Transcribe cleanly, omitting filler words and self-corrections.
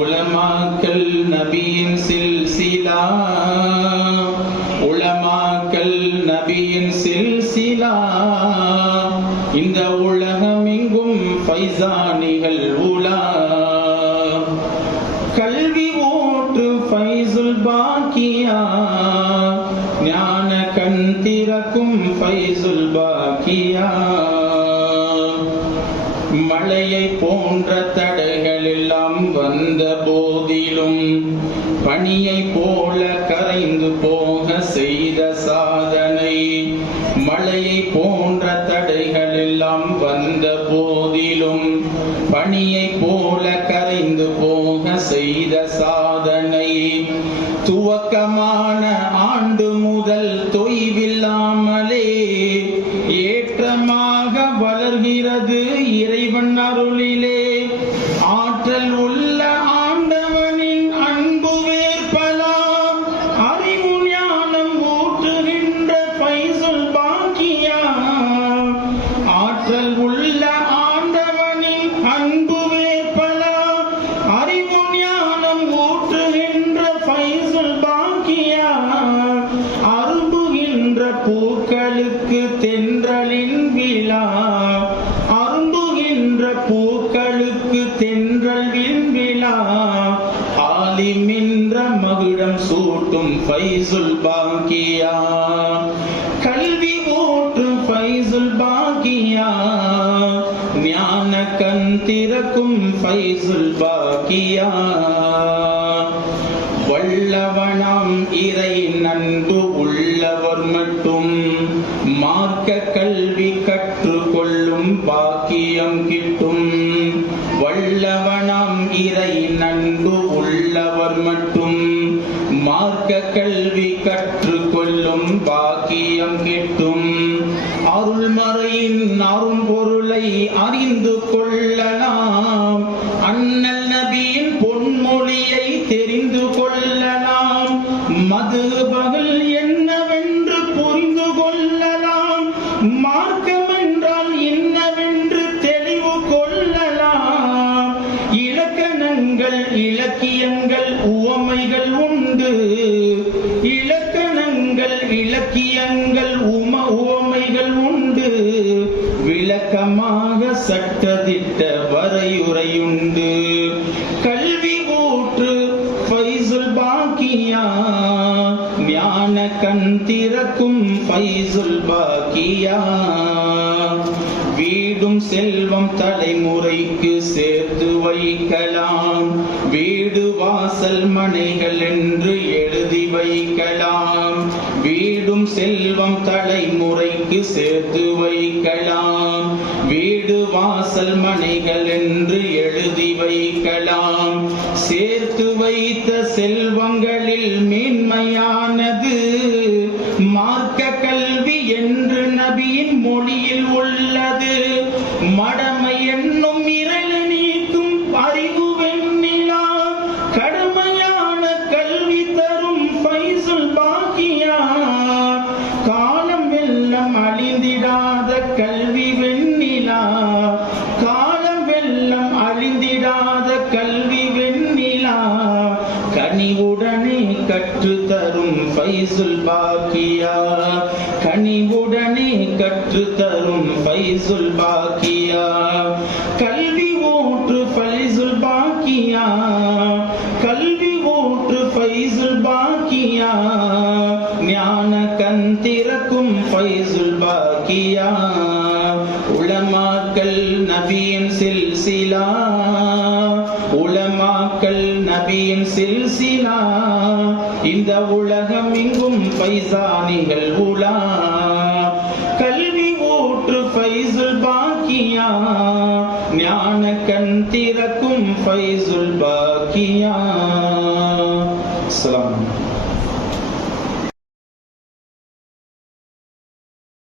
உலமாக்கள் நபியின் சில்சிலா, உலமாக்கள் நபியின் சில்சிலா. இந்த உலகமெங்கும் ஃபைசானிகள் உலா. கல்வி ஊற்று ஃபைசுல் பாக்கியா, ஞான கண் திறக்கும் ஃபைசுல் பாக்கியா. மழையை போன்ற தடைகள் எல்லாம் வந்த போதிலும் பனியை போல கரைந்து போக செய்த சாதனை. மழையை போன்ற தடைகள் எல்லாம் வந்த போதிலும் பனியை போல கரைந்து போக செய்த சாதனை. துவக்கமான ஆண்டு முதல் தொய்வில்லாமலே ஏற்றமாக வளர்கிறது இறைவன் அருளிலே. ஆற்றல் உள்ள ஆண்டவனின் அன்பு வேற்பலாம், அறிவு ஞானம் ஊற்றுகின்ற ஃபைசுல் பாக்கியா. ஆற்றல் உள்ள ஆண்டவனின் அன்பு வேற்பலாம், அறிவு ஞானம் ஊற்றுகின்ற ஃபைசுல் பாக்கியா. அரும்புகின்ற பூக்களுக்கு தென்றலின் விழா, அரும்புகின்ற பூக்களுக்கு தென்றலின் விழா. ஆலிமின்ற மகுடம் சூட்டும் ஃபைசுல் பாக்கியா. கல்வி ஊற்று ஃபைசுல் பாக்கியா, ஞான கண் திறக்கும் ஃபைசுல் பாக்கியா. வல்லவனாம் இறை நன்கு உள்ளவர் மட்டும் மார்க்க கல்வி கற்றுக்கொள்ளும் பாக்கியம் கிட்டும். வல்லவனாம் இறை நன்கு உள்ளவர் மட்டும் மார்க்க கல்வி கற்றுக்கொள்ளும் பாக்கியம் கிட்டும். அருள்மறையின் அரும்பொருளை அறிந்து கொள்ளலாம், அண்ணல் நபியின் பொன்மொழியை தெரிந்து கொள்ளலாம். மதுபகல் என்னவென்று புரிந்து கொள்ளலாம், மார்க்கம் என்றால் என்னவென்று தெளிவு கொள்ளலாம். இலக்கணங்கள் இலக்கியங்கள் உவமைகள் உண்டு, இலக்கணங்கள் இலக்கியங்கள் உவமைகள் உண்டு. விளக்கமாக சட்டதிட்ட வரையுறையுண்டு. கல்வி ஊற்று ஃபைசுல் பாக்கியா, ஞான கண் திறக்கும் ஃபைசுல் பாக்கியா. வீடும் செல்வம் தலைமுறைக்கு சேர்த்து வைக்கலாம், வீடு வாசல் மனைகள் என்று எழுதி வைக்கலாம். வீடும் செல்வம் தலைமுறைக்கு சேர்த்து வைக்கலாம், வீடு வாசல் மனைகள் என்று எழுதி வைக்கலாம். சேர்த்து வைத்த செல்வங்களில் மேன்மையானது மார்க்க கல்வி என்று நபியின் மொழியில் உள்ளது. மடமை என்னும் இரள நீக்கும் அறிவு வெண்ணிலா, கடுமையான கல்வி தரும் ஃபைசுல் பாக்கியா. காலம் வெள்ளம் அழிந்திடாத கல்வி வெண்ணிலா, காலம் வெள்ளம் அழிந்திடாத கல்வி வெண்ணிலா. கனிவுடனே கற்று தரும் ஃபைசுல் பாக்கியா, கனிவுடனே கற்று தரும் ஃபைசுல் பாக்கியா. கல்வி ஊற்று ஃபைசுல் பாக்கியா, கல்வி ஊற்று ஃபைசுல் பாக்கியா. ஞான கண் திறக்கும் ஃபைசுல் பாக்கியா. உலமாக்கள் நபியின் சில்சிலா, உலமாக்கள் நபியின் சில்சிலா. இந்த உலகம் எங்கும் ஃபைசானிகள் உலா. கல்வி ஊற்று ஃபைசுல் பாக்கியா, ஞான கண் திறக்கும் ஃபைசுல் பாக்கியா.